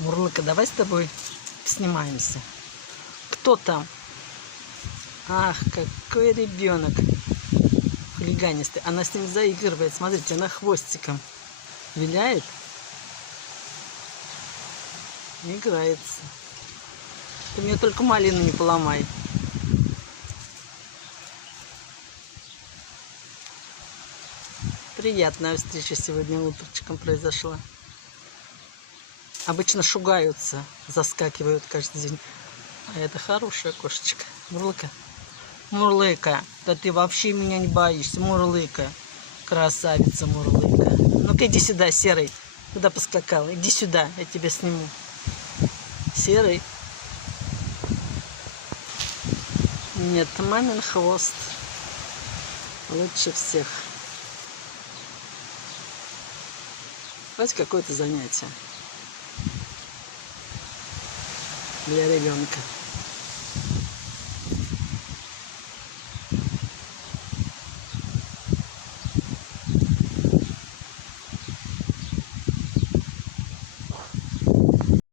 Мурлыка, давай с тобой снимаемся. Кто там? Ах, какой ребенок хулиганистый. Она с ним заигрывает. Смотрите, она хвостиком виляет. Играется. Ты мне только малину не поломай. Приятная встреча сегодня утречком произошла. Обычно шугаются, заскакивают каждый день. А это хорошая кошечка. Мурлыка. Мурлыка. Да ты вообще меня не боишься. Мурлыка. Красавица Мурлыка. Ну-ка иди сюда, Серый. Куда поскакал? Иди сюда, я тебя сниму. Серый. Нет, мамин хвост лучше всех. Хоть какое-то занятие для ребенка.